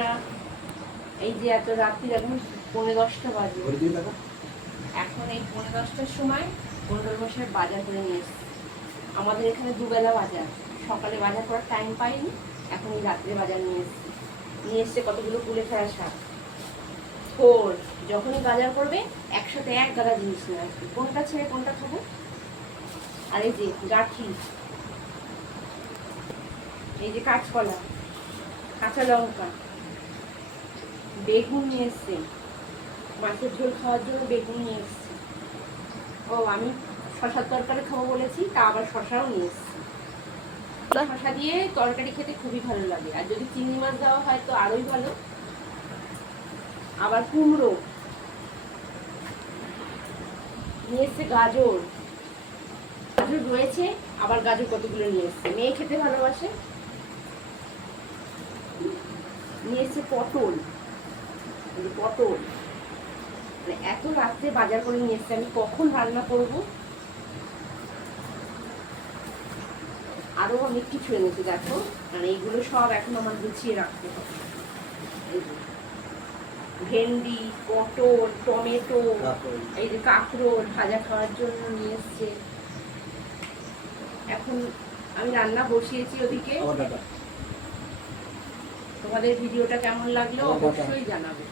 বন্ধুরা, এই যে এত রাত্রি এখন 10:45 বাজে, এখন এই 10:45টার সময় মন্ডল মশাই বাজার করে নিয়ে এসছে। আমাদের এখানে দুবেলা বাজার, সকালে বাজার করার টাইম পাইনি, এখন এই রাত্রে বাজার নিয়ে এসছে কতগুলো কুলেখাড়া শাক। ওর যখনই বাজার করবে একসাথে এক গাদা জিনিস নিয়ে আসবে, কোনটা ছেড়ে কোনটা খাবো। আর এই যে গাঠি, এই যে কাঁচকলা, কাঁচা লঙ্কা, বেগুন নিয়ে এসছে, মাছের ঝোল খাওয়ার জন্য বেগুন নিয়ে এসছে। ও আমি শশার তরকারি খাবো বলেছি, তা আবার শশাও নিয়ে এসছে। শশা দিয়ে তরকারি খেতে খুবই ভালো লাগে, আর যদি চিংড়ি মাছ দেওয়া হয় তো আরোই ভালো। আবার কুমড়ো নিয়ে এসছে, গাজর রয়েছে, আবার গাজর কতগুলো নিয়ে এসছে, মেয়ে খেতে ভালোবাসে। নিয়ে এসছে পটল, পটল এত রাত্রে বাজার করে নিয়ে এসছে, আমি কখন রান্না করব। আরো অনেক কিছু এনেছে দেখো, মানে এইগুলো সব এখন আমার গুছিয়ে রাখতে হবে। ভেন্ডি, পটল, টমেটো, এই যে কাঁকরোল ভাজা খাওয়ার জন্য নিয়ে এসছে। এখন আমি রান্না বসিয়েছি ওদিকে। তোমাদের ভিডিওটা কেমন লাগলো অবশ্যই জানাবে।